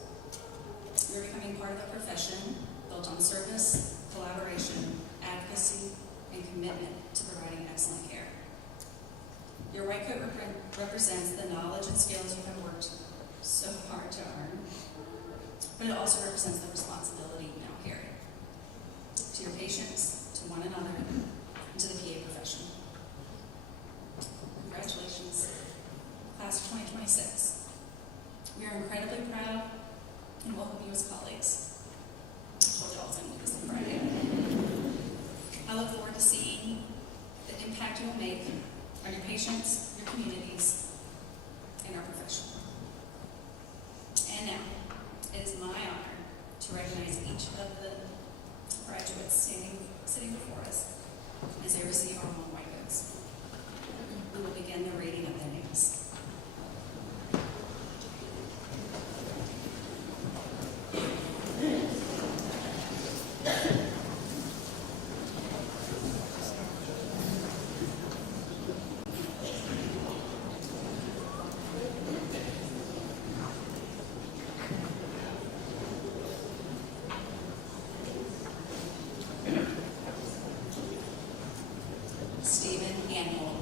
You're becoming part of a profession built on service, collaboration, advocacy, and commitment to providing excellent care. Your white coat represents the knowledge and skills you have worked so hard to earn, but it also represents the responsibility you now carry to your patients, to one another, and to the PA profession. Congratulations, Class of 2026. We are incredibly proud and welcome you as colleagues. I told you all I was going to do this on Friday. I look forward to seeing the impact you will make on your patients, your communities, and our profession. And now, it is my honor to recognize each of the graduates sitting before us as they receive our long white coats. We will begin the reading of their names. Stephen Anhol.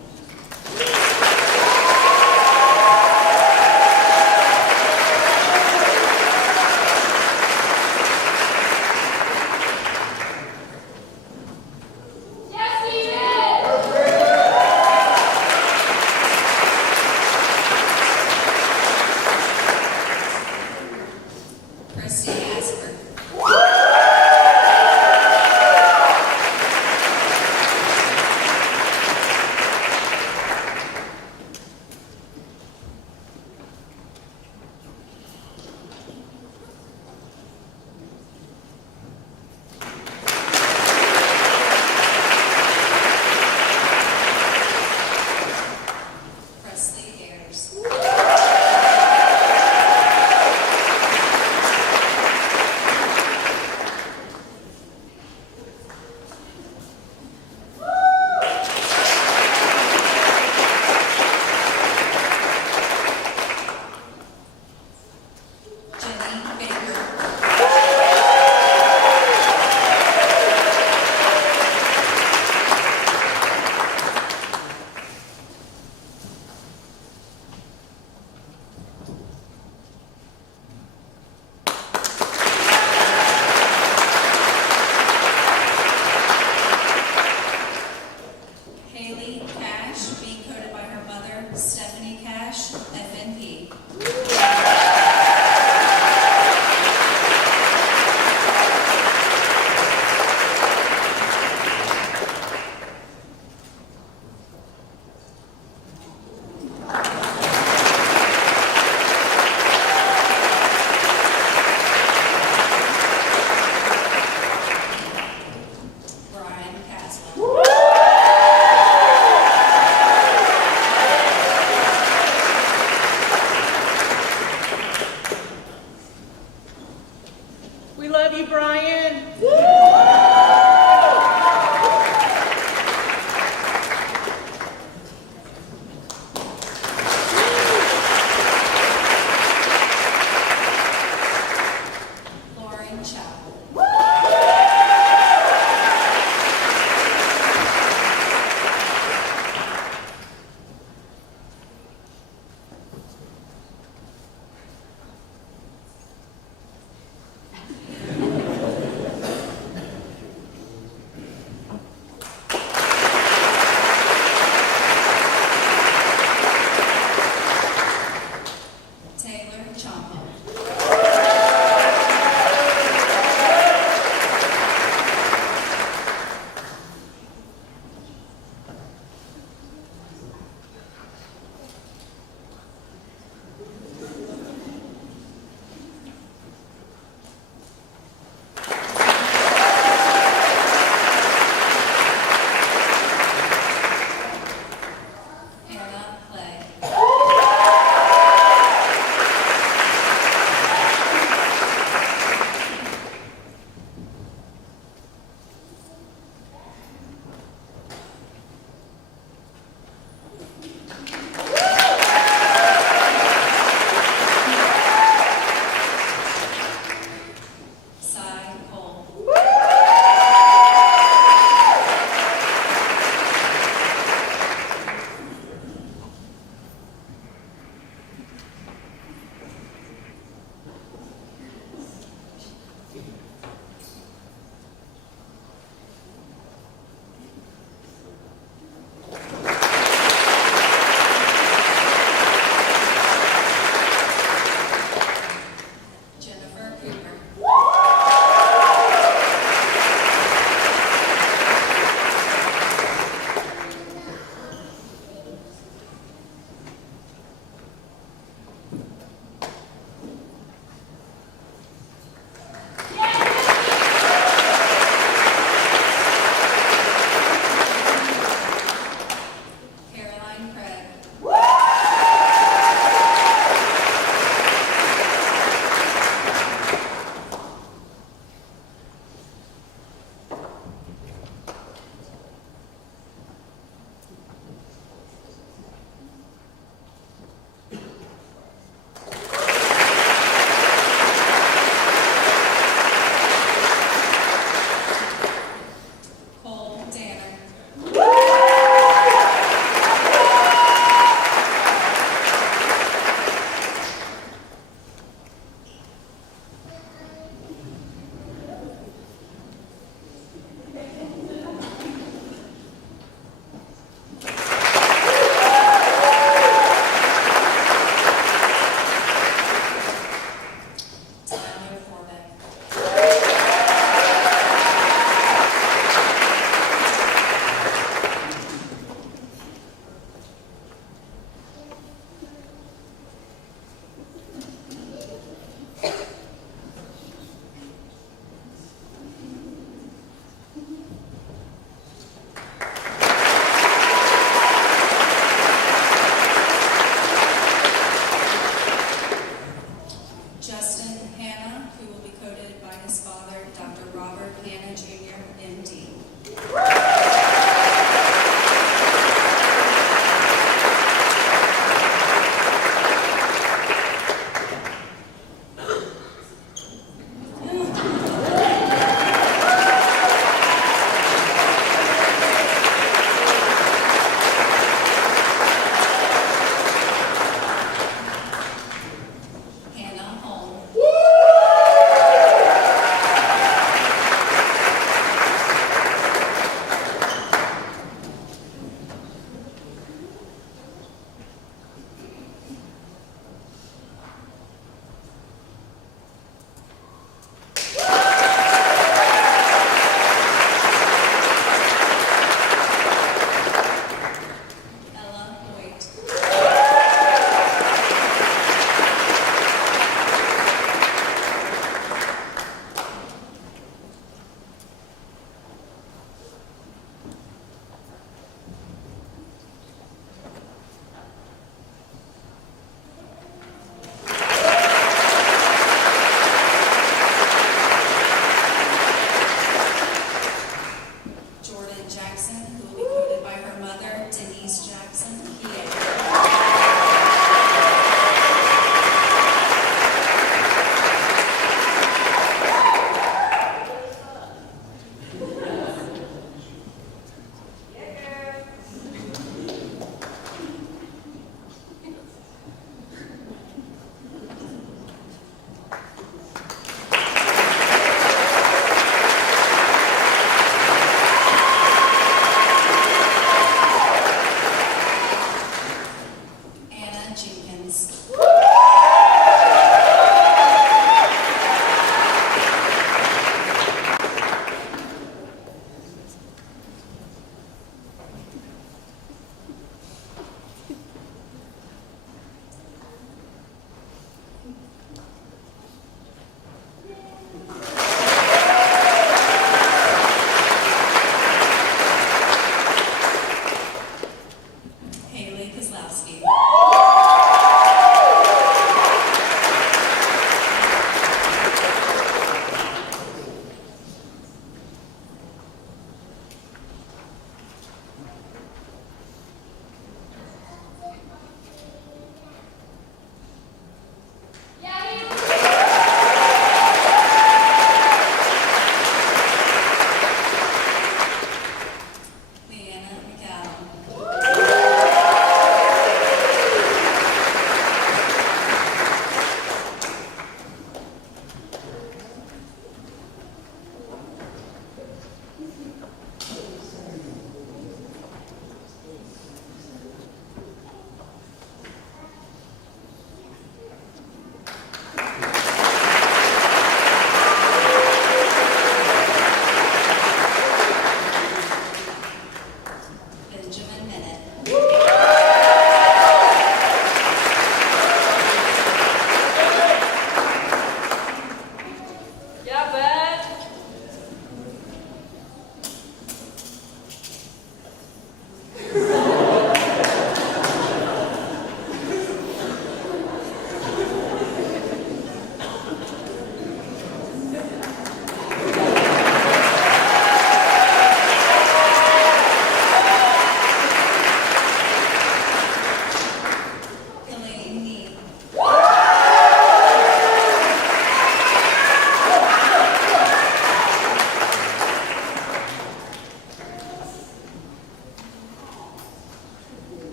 Elizabeth Jackson, who will be quoted by her mother, Denise Jackson, PA.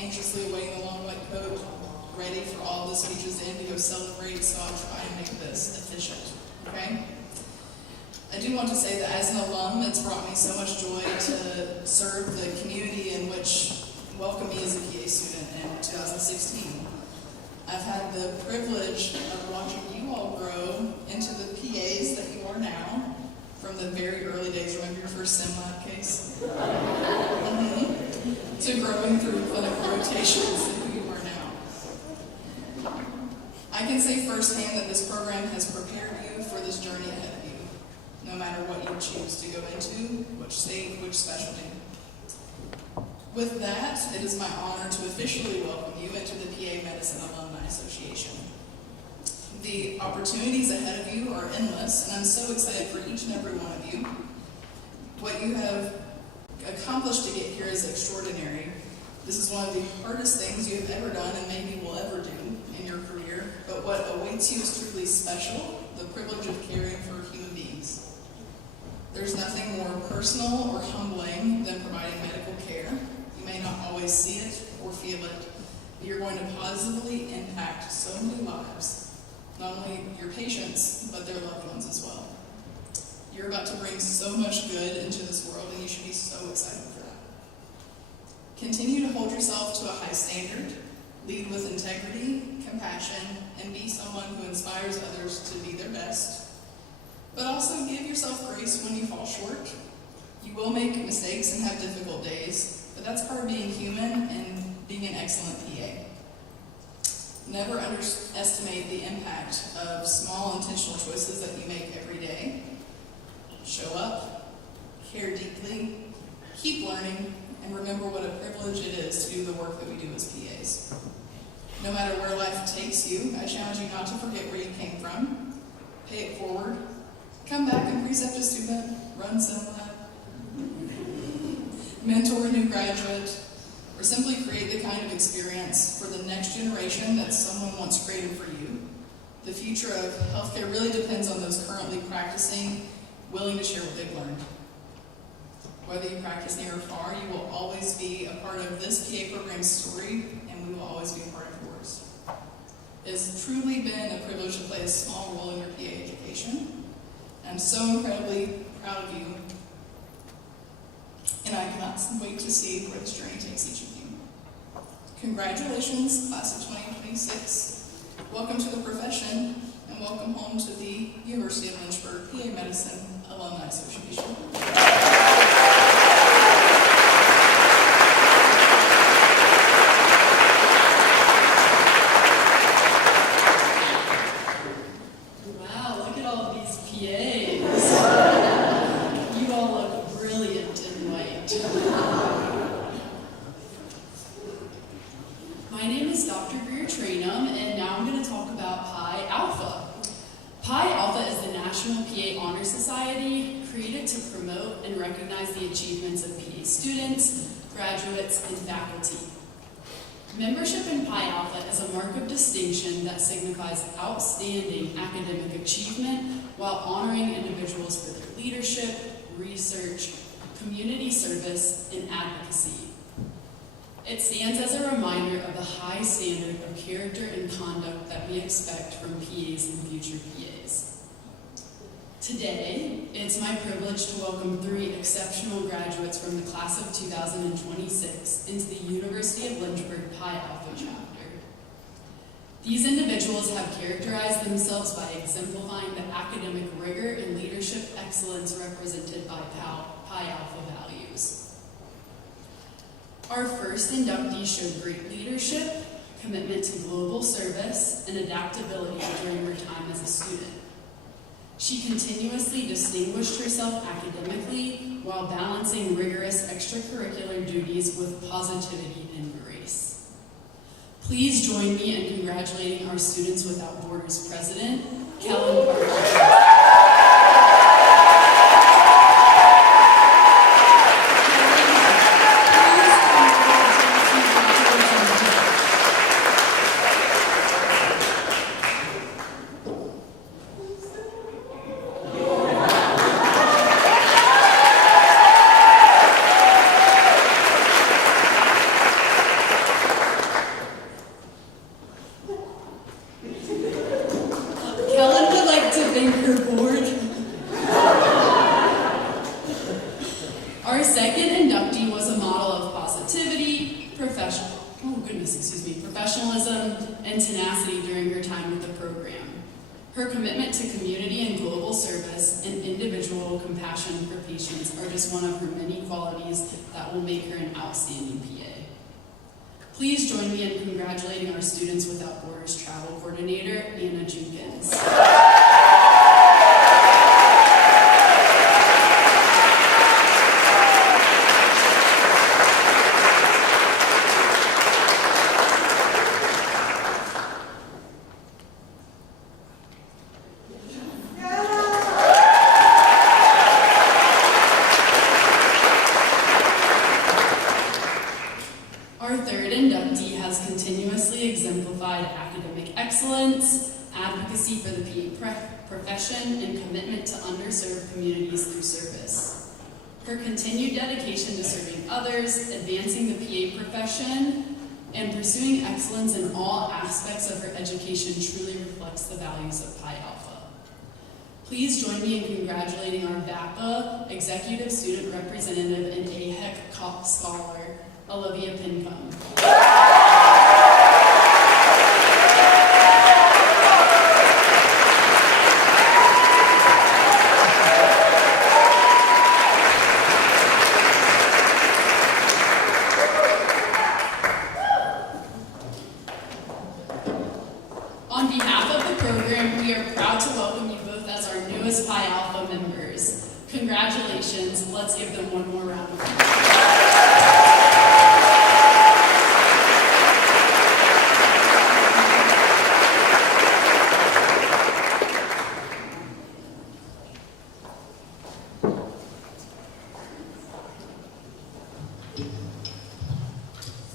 anxiously awaiting the long white coat, ready for all the speeches to end to go celebrate, so I'll try and make this efficient, okay? I do want to say that as an alum, it's brought me so much joy to serve the community in which welcomed me as a PA student in 2016. I've had the privilege of watching you all grow into the PAs that you are now, from the very early days. Remember your first sim lab case? To growing through clinical rotations to who you are now. I can say firsthand that this program has prepared you for this journey ahead of you, no matter what you choose to go into, which state, which specialty. With that, it is my honor to officially welcome you into the PA Medicine Alumni Association. The opportunities ahead of you are endless, and I'm so excited for each and every one of you. What you have accomplished to get here is extraordinary. This is one of the hardest things you have ever done and maybe will ever do in your career, but what awaits you is truly special, the privilege of caring for human beings. There's nothing more personal or humbling than providing medical care. You may not always see it or feel it, but you're going to positively impact so many lives, not only your patients, but their loved ones as well. You're about to bring so much good into this world, and you should be so excited for that. Continue to hold yourself to a high standard, lead with integrity, compassion, and be someone who inspires others to be their best. But also give yourself grace when you fall short. You will make mistakes and have difficult days, but that's part of being human and being an excellent PA. Never underestimate the impact of small intentional choices that you make every day. Show up, care deeply, keep learning, and remember what a privilege it is to do the work that we do as PAs. No matter where life takes you, I challenge you not to forget where you came from. Pay it forward. Come back and precept a student, run sim lab, mentor a new graduate, or simply create the kind of experience for the next generation that someone once created for you. The future of healthcare really depends on those currently practicing, willing to share what they've learned. Whether you practice near or far, you will always be a part of this PA program's story, and we will always be a part of yours. It has truly been a privilege to play a small role in your PA education. I'm so incredibly proud of you, and I cannot wait to see where this journey takes each of you. Congratulations, class of 2026. Welcome to the profession, and welcome home to the University of Lynchburg PA Medicine Alumni Association. Wow, look at all these PAs. You all look brilliant in white. My name is Dr. Greer Trainum, and now I'm going to talk about Pi Alpha. Pi Alpha is the National PA Honor Society created to promote and recognize the achievements of PA students, graduates, and faculty. Membership in Pi Alpha is a mark of distinction that signifies outstanding academic achievement while honoring individuals for their leadership, research, community service, and advocacy. It stands as a reminder of the high standard of character and conduct that we expect from PAs and future PAs. Today, it's my privilege to welcome 3 exceptional graduates from the class of 2026 into the University of Lynchburg Pi Alpha chapter. These individuals have characterized themselves by exemplifying the academic rigor and leadership excellence represented by Pi Alpha values. Our first inductee showed great leadership, commitment to global service, and adaptability during her time as a student. She continuously distinguished herself academically while balancing rigorous extracurricular duties with positivity and grace. Please join me in congratulating our Students Without Borders President, Kellen Parker. professionalism, and tenacity during her time with the program. Her commitment to community and global service and individual compassion for patients are just one of her many qualities that will make her an outstanding PA. Please join me in congratulating our Students Without Borders Travel Coordinator, Anna Jenkins. Our third inductee has continuously exemplified academic excellence, advocacy for the PA profession, and commitment to underserved communities through service. Her continued dedication to serving others, advancing the PA profession, and pursuing excellence in all aspects of her education truly reflects the values of Pi Alpha. Please join me in congratulating our VAPA Executive Student Representative and AHEC Scholar, Olivia Pincombe. On behalf of the program, we are proud to welcome you both as our newest Pi Alpha members. Congratulations. Let's give them one more round of applause.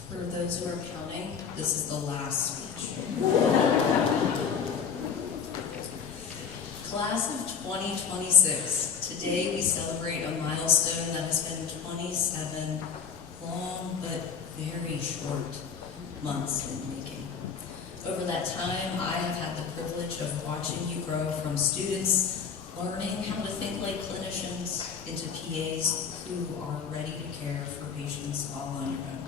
For those who are counting, this is the last speech. Class of 2026, today we celebrate a milestone that has been 27 long but very short months in the making. Over that time, I have had the privilege of watching you grow from students learning how to think like clinicians into PAs who are ready to care for patients all on your own.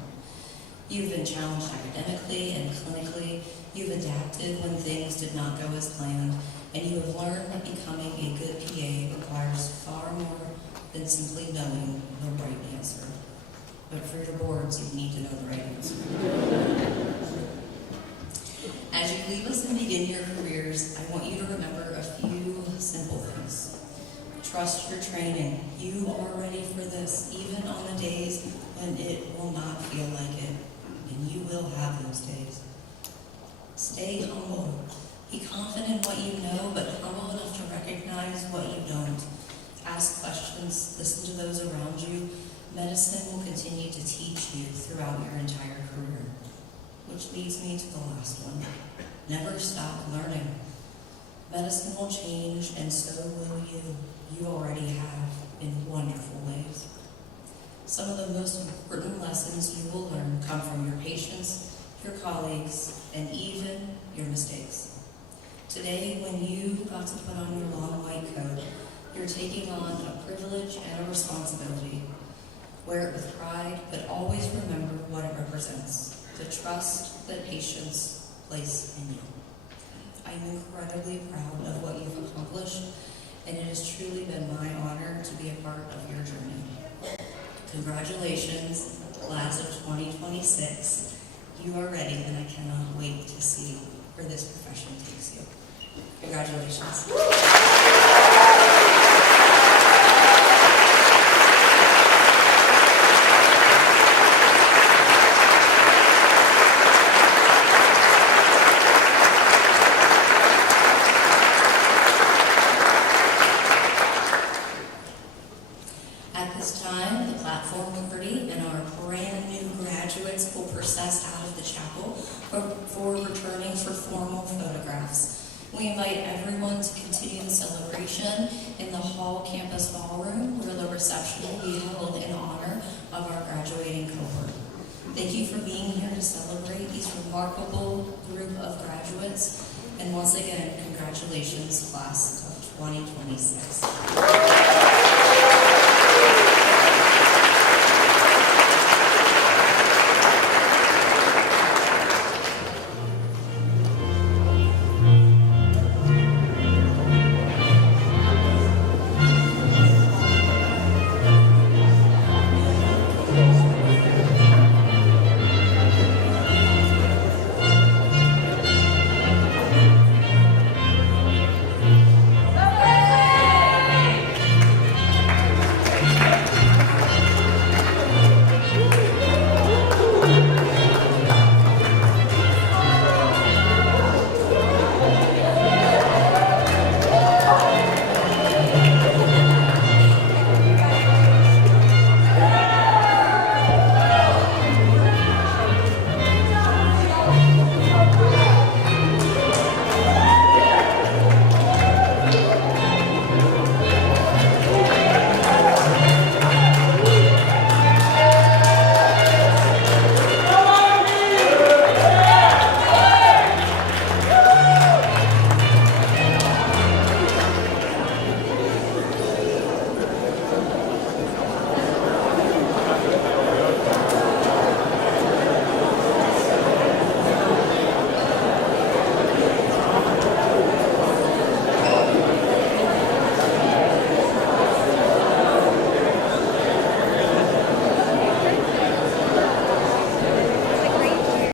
You've been challenged academically and clinically. You've adapted when things did not go as planned, and you have learned that becoming a good PA requires far more than simply knowing the right answer. But for your boards, you need to know the right answer. As you leave us and begin your careers, I want you to remember a few simple things. Trust your training. You are ready for this, even on the days when it will not feel like it. And you will have those days. Stay humble. Be confident in what you know, but humble enough to recognize what you don't. Ask questions, listen to those around you. Medicine will continue to teach you throughout your entire career. Which leads me to the last one. Never stop learning. Medicine will change, and so will you. You already have in wonderful ways. Some of the most important lessons you will learn come from your patients, your colleagues, and even your mistakes. Today, when you got to put on your long white coat, you're taking on a privilege and a responsibility. Wear it with pride, but always remember what it represents, the trust that patients place in you. I'm incredibly proud of what you've accomplished, and it has truly been my honor to be a part of your journey. Congratulations, class of 2026. You are ready, and I cannot wait to see where this profession takes you. Congratulations. At this time, the platform party and our brand new graduates will process out of the chapel for returning for formal photographs. We invite everyone to continue the celebration in the Hall Campus Ballroom, where the reception will be held in honor of our graduating cohort. Thank you for being here to celebrate these remarkable group of graduates. And once again, congratulations, class of 2026.